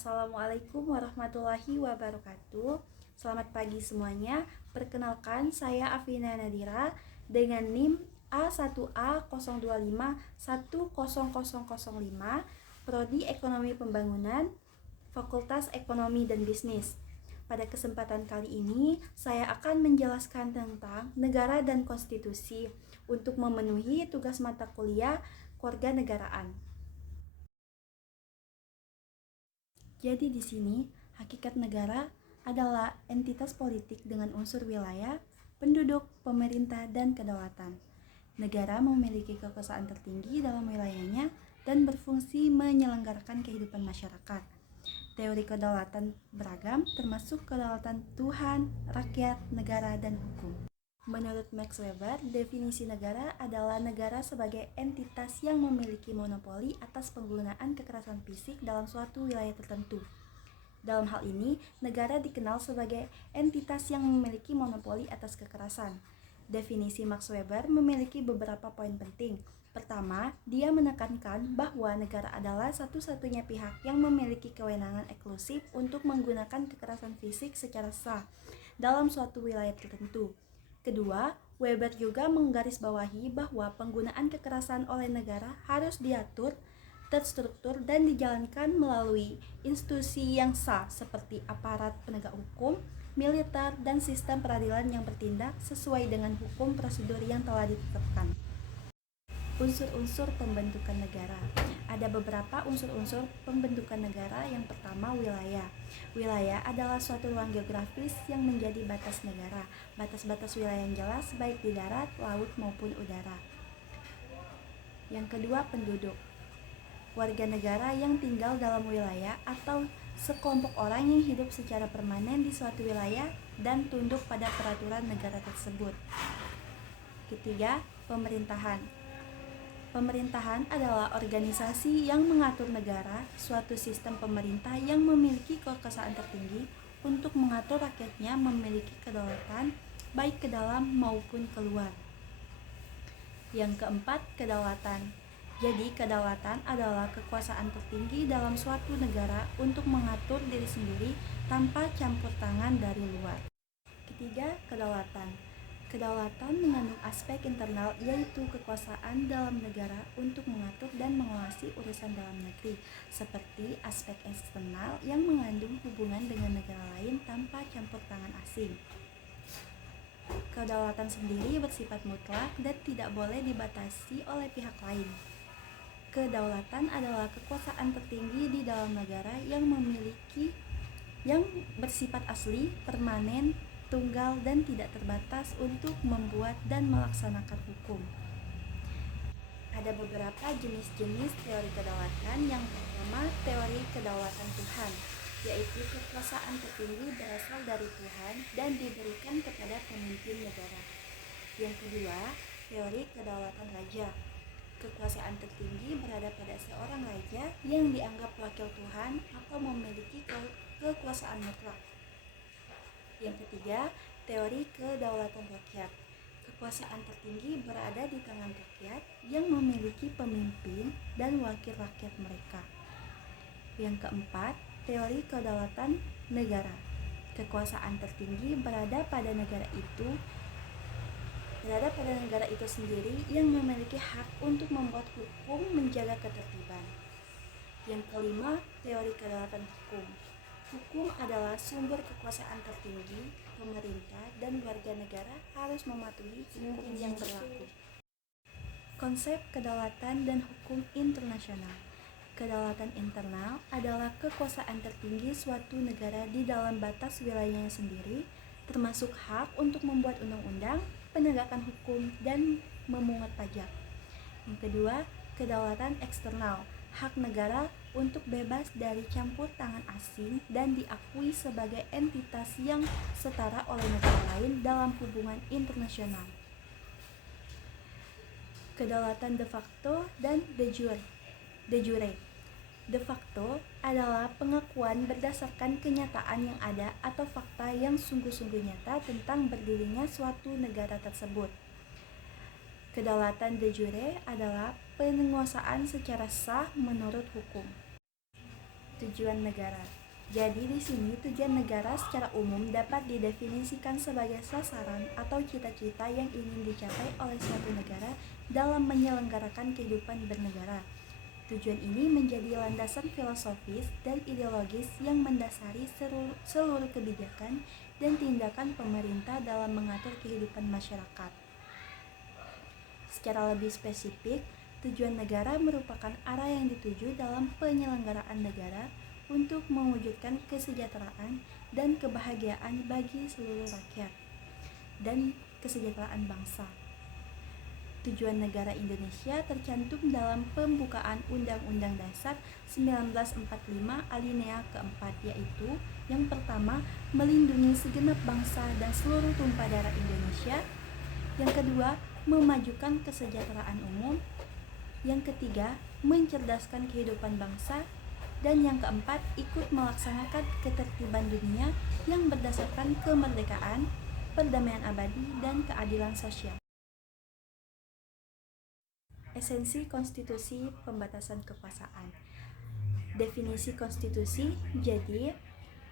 Assalamualaikum warahmatullahi wabarakatuh. Selamat pagi semuanya. Perkenalkan, saya Afina Nadira dengan NIM A1A025100005, Prodi Ekonomi Pembangunan, Fakultas Ekonomi dan Bisnis. Pada kesempatan kali ini, saya akan menjelaskan tentang negara dan konstitusi untuk memenuhi tugas mata kuliah kewarganegaraan. Jadi di sini, hakikat negara adalah entitas politik dengan unsur wilayah, penduduk, pemerintah, dan kedaulatan. Negara memiliki kekuasaan tertinggi dalam wilayahnya dan berfungsi menyelenggarakan kehidupan masyarakat. Teori kedaulatan beragam, termasuk kedaulatan Tuhan, rakyat, negara, dan hukum. Menurut Max Weber, definisi negara adalah negara sebagai entitas yang memiliki monopoli atas penggunaan kekerasan fisik dalam suatu wilayah tertentu. Dalam hal ini, negara dikenal sebagai entitas yang memiliki monopoli atas kekerasan. Definisi Max Weber memiliki beberapa poin penting. Pertama, dia menekankan bahwa negara adalah satu-satunya pihak yang memiliki kewenangan eksklusif untuk menggunakan kekerasan fisik secara sah dalam suatu wilayah tertentu. Kedua, Weber juga menggarisbawahi bahwa penggunaan kekerasan oleh negara harus diatur, terstruktur, dan dijalankan melalui institusi yang sah seperti aparat penegak hukum, militer, dan sistem peradilan yang bertindak sesuai dengan hukum prosedur yang telah ditetapkan. Unsur-unsur pembentukan negara. Ada beberapa unsur-unsur pembentukan negara. Yang pertama, wilayah. Wilayah adalah suatu ruang geografis yang menjadi batas negara. Batas-batas wilayah yang jelas baik di darat, laut, maupun udara. Yang kedua, penduduk. Warga negara yang tinggal dalam wilayah atau sekelompok orang yang hidup secara permanen di suatu wilayah dan tunduk pada peraturan negara tersebut. Ketiga, pemerintahan. Pemerintahan adalah organisasi yang mengatur negara, suatu sistem pemerintah yang memiliki kekuasaan tertinggi untuk mengatur rakyatnya memiliki kedaulatan baik ke dalam maupun keluar. Yang keempat, kedaulatan. Jadi, kedaulatan adalah kekuasaan tertinggi dalam suatu negara untuk mengatur diri sendiri tanpa campur tangan dari luar. Ketiga, kedaulatan. Kedaulatan mengandung aspek internal, yaitu kekuasaan dalam negara untuk mengatur dan mengawasi urusan dalam negeri, seperti aspek eksternal yang mengandung hubungan dengan negara lain tanpa campur tangan asing. Kedaulatan sendiri bersifat mutlak dan tidak boleh dibatasi oleh pihak lain. Kedaulatan adalah kekuasaan tertinggi di dalam negara yang bersifat asli, permanen, tunggal, dan tidak terbatas untuk membuat dan melaksanakan hukum. Ada beberapa jenis-jenis teori kedaulatan. Yang pertama, teori kedaulatan Tuhan, yaitu kekuasaan tertinggi berasal dari Tuhan dan diberikan kepada pemimpin negara. Yang kedua, teori kedaulatan raja. Kekuasaan tertinggi berada pada seorang raja yang dianggap wakil Tuhan atau memiliki kekuasaan mutlak. Yang ketiga, teori kedaulatan rakyat. Kekuasaan tertinggi berada di tangan rakyat yang memiliki pemimpin dan wakil rakyat mereka. Yang keempat, teori kedaulatan negara. Kekuasaan tertinggi berada pada negara itu sendiri yang memiliki hak untuk membuat hukum, menjaga ketertiban. Yang kelima, teori kedaulatan hukum. Hukum adalah sumber kekuasaan tertinggi. Pemerintah dan warga negara harus mematuhi hukum yang berlaku. Konsep kedaulatan dan hukum internasional. Kedaulatan internal adalah kekuasaan tertinggi suatu negara di dalam batas wilayahnya sendiri, termasuk hak untuk membuat undang-undang, penegakan hukum, dan memungut pajak. Yang kedua, kedaulatan eksternal. Hak negara untuk bebas dari campur tangan asing dan diakui sebagai entitas yang setara oleh negara lain dalam hubungan internasional. Kedaulatan de facto dan de jure. De facto adalah pengakuan berdasarkan kenyataan yang ada atau fakta yang sungguh-sungguh nyata tentang berdirinya suatu negara tersebut. Kedaulatan de jure adalah penguasaan secara sah menurut hukum. Tujuan negara. Jadi di sini tujuan negara secara umum dapat didefinisikan sebagai sasaran atau cita-cita yang ingin dicapai oleh suatu negara dalam menyelenggarakan kehidupan bernegara. Tujuan ini menjadi landasan filosofis dan ideologis yang mendasari seluruh kebijakan dan tindakan pemerintah dalam mengatur kehidupan masyarakat. Secara lebih spesifik, tujuan negara merupakan arah yang dituju dalam penyelenggaraan negara untuk mewujudkan kesejahteraan dan kebahagiaan bagi seluruh rakyat dan kesejahteraan bangsa. Tujuan negara Indonesia tercantum dalam pembukaan Undang-Undang Dasar 1945 alinea keempat, yaitu yang pertama, melindungi segenap bangsa dan seluruh tumpah darah Indonesia. Yang kedua, memajukan kesejahteraan umum. Yang ketiga, mencerdaskan kehidupan bangsa. Dan yang keempat, ikut melaksanakan ketertiban dunia yang berdasarkan kemerdekaan, perdamaian abadi, dan keadilan sosial. Esensi konstitusi pembatasan kekuasaan. Definisi konstitusi. Jadi,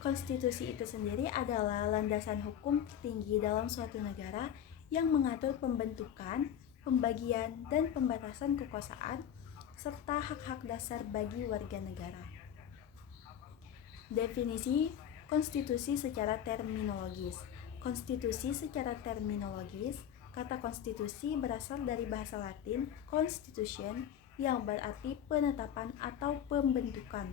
konstitusi itu sendiri adalah landasan hukum tertinggi dalam suatu negara yang mengatur pembentukan, pembagian, dan pembatasan kekuasaan serta hak-hak dasar bagi warga negara. Definisi konstitusi secara terminologis. Konstitusi secara terminologis, kata konstitusi berasal dari bahasa Latin constitution yang berarti penetapan atau pembentukan.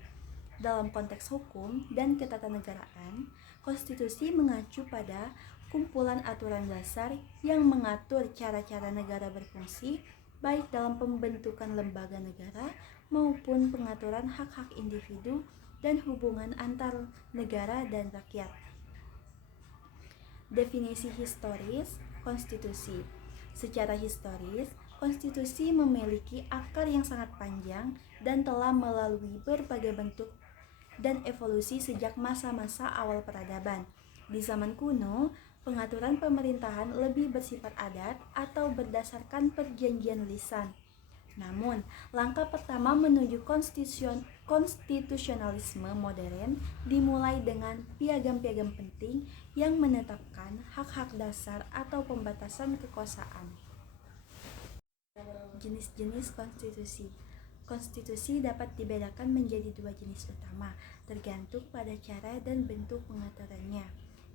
Dalam konteks hukum dan ketatanegaraan, konstitusi mengacu pada kumpulan aturan dasar yang mengatur cara-cara negara berfungsi, baik dalam pembentukan lembaga negara maupun pengaturan hak-hak individu dan hubungan antar negara dan rakyat. Definisi historis konstitusi. Secara historis, konstitusi memiliki akar yang sangat panjang dan telah melalui berbagai bentuk dan evolusi sejak masa-masa awal peradaban. Di zaman kuno, pengaturan pemerintahan lebih bersifat adat atau berdasarkan perjanjian lisan. Namun, langkah pertama menuju konstitusionalisme modern dimulai dengan piagam-piagam penting yang menetapkan hak-hak dasar atau pembatasan kekuasaan. Jenis-jenis konstitusi. Konstitusi dapat dibedakan menjadi dua jenis utama, tergantung pada cara dan bentuk pengaturannya.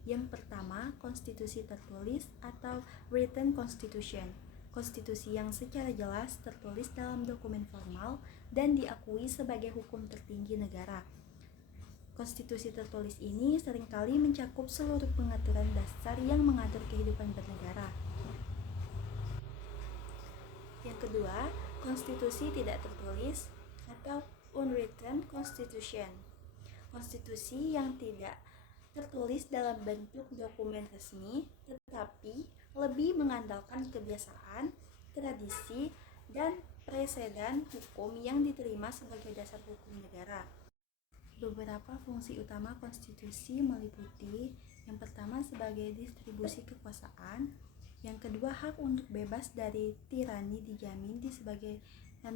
Yang pertama, konstitusi tertulis atau written constitution. Konstitusi yang secara jelas tertulis dalam dokumen formal dan diakui sebagai hukum tertinggi negara. Konstitusi tertulis ini seringkali mencakup seluruh pengaturan dasar yang mengatur kehidupan bernegara. Yang kedua, konstitusi tidak tertulis atau unwritten constitution. Konstitusi yang tidak tertulis dalam bentuk dokumen resmi, tetapi lebih mengandalkan kebiasaan, tradisi, dan preseden hukum yang diterima sebagai dasar hukum negara. Beberapa fungsi utama konstitusi meliputi yang pertama sebagai distribusi kekuasaan, yang kedua hak untuk bebas dari tirani dijamin di sebagian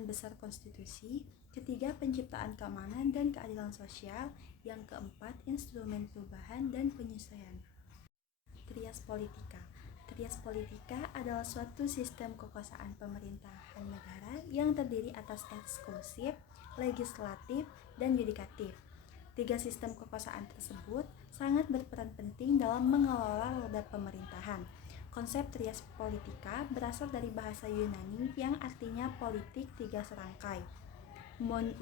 besar konstitusi, ketiga penciptaan keamanan dan keadilan sosial, yang keempat instrumen perubahan dan penyesuaian. Trias politika. Trias politika adalah suatu sistem kekuasaan pemerintahan negara yang terdiri atas eksekutif, legislatif, dan yudikatif. Tiga sistem kekuasaan tersebut sangat berperan penting dalam mengelola roda pemerintahan. Konsep trias politika berasal dari bahasa Yunani yang artinya politik tiga serangkai.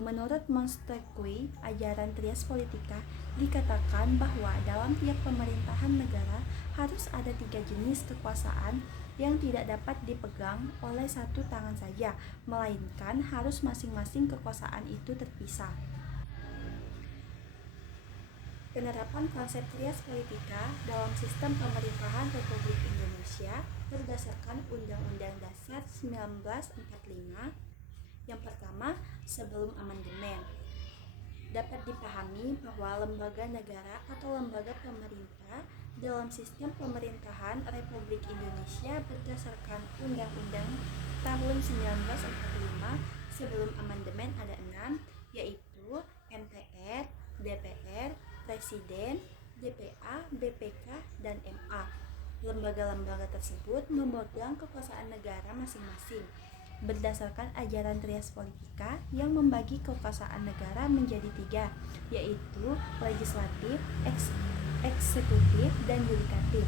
Menurut Montesquieu, ajaran trias politika dikatakan bahwa dalam tiap pemerintahan negara harus ada tiga jenis kekuasaan yang tidak dapat dipegang oleh satu tangan saja, melainkan harus masing-masing kekuasaan itu terpisah. Penerapan konsep trias politika dalam sistem pemerintahan Republik Indonesia berdasarkan Undang-Undang Dasar 1945. Yang pertama, sebelum amandemen, dapat dipahami bahwa lembaga negara atau lembaga pemerintah dalam sistem pemerintahan Republik Indonesia berdasarkan Undang-Undang tahun 1945 sebelum amandemen ada 6, yaitu MPR, Presiden, DPA, BPK, dan MA. Lembaga-lembaga tersebut memegang kekuasaan negara masing-masing berdasarkan ajaran Trias Politika yang membagi kekuasaan negara menjadi 3, yaitu legislatif, eksekutif, dan yudikatif.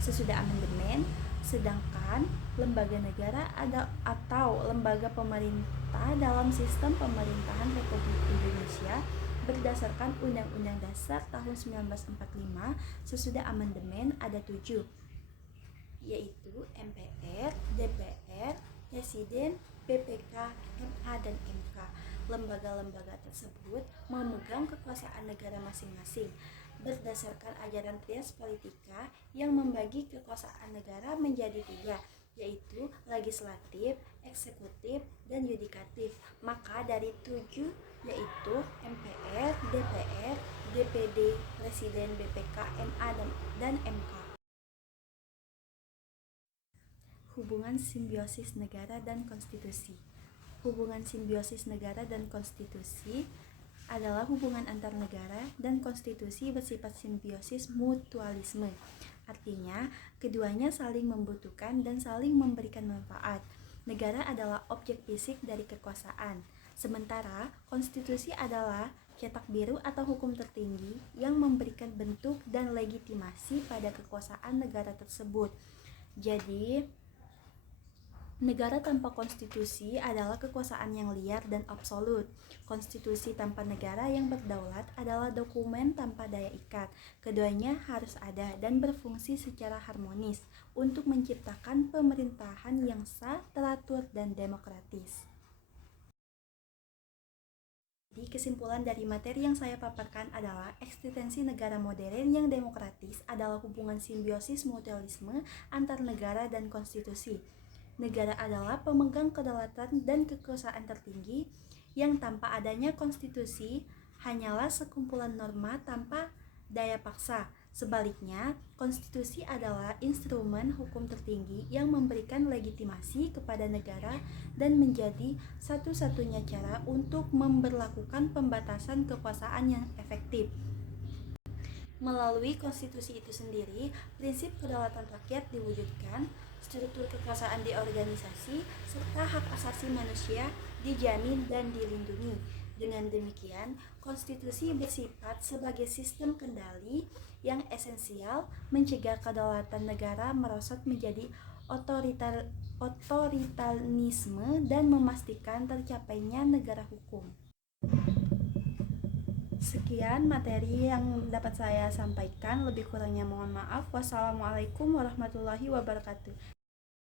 Sesudah amandemen, sedangkan lembaga negara atau lembaga pemerintah dalam sistem pemerintahan Republik Indonesia berdasarkan Undang-Undang Dasar tahun 1945 sesudah amandemen ada 7, yaitu MPR, DPR, Presiden, BPK, MA, dan MK. Lembaga-lembaga tersebut memegang kekuasaan negara masing-masing berdasarkan ajaran Trias Politika yang membagi kekuasaan negara menjadi 3, yaitu legislatif, eksekutif, dan yudikatif. Maka dari 7 yaitu MPR, DPR, DPD, Presiden, BPK, MA, dan MK. Hubungan simbiosis negara dan konstitusi. Hubungan simbiosis negara dan konstitusi adalah hubungan antar negara dan konstitusi bersifat simbiosis mutualisme. Artinya, keduanya saling membutuhkan dan saling memberikan manfaat. Negara adalah objek fisik dari kekuasaan, sementara konstitusi adalah cetak biru atau hukum tertinggi yang memberikan bentuk dan legitimasi pada kekuasaan negara tersebut. Jadi, negara tanpa konstitusi adalah kekuasaan yang liar dan absolut. Konstitusi tanpa negara yang berdaulat adalah dokumen tanpa daya ikat. Keduanya harus ada dan berfungsi secara harmonis untuk menciptakan pemerintahan yang sah, teratur, dan demokratis. Jadi kesimpulan dari materi yang saya paparkan adalah eksistensi negara modern yang demokratis adalah hubungan simbiosis mutualisme antar negara dan konstitusi. Negara adalah pemegang kedaulatan dan kekuasaan tertinggi yang tanpa adanya konstitusi hanyalah sekumpulan norma tanpa daya paksa. Sebaliknya, konstitusi adalah instrumen hukum tertinggi yang memberikan legitimasi kepada negara dan menjadi satu-satunya cara untuk memberlakukan pembatasan kekuasaan yang efektif. Melalui konstitusi itu sendiri, prinsip kedaulatan rakyat diwujudkan, struktur kekuasaan diorganisasi, serta hak asasi manusia dijamin dan dilindungi. Dengan demikian, konstitusi bersifat sebagai sistem kendali yang esensial mencegah kedaulatan negara merosot menjadi otoritarisme dan memastikan tercapainya negara hukum. Sekian materi yang dapat saya sampaikan, lebih kurangnya mohon maaf. Wassalamualaikum warahmatullahi wabarakatuh.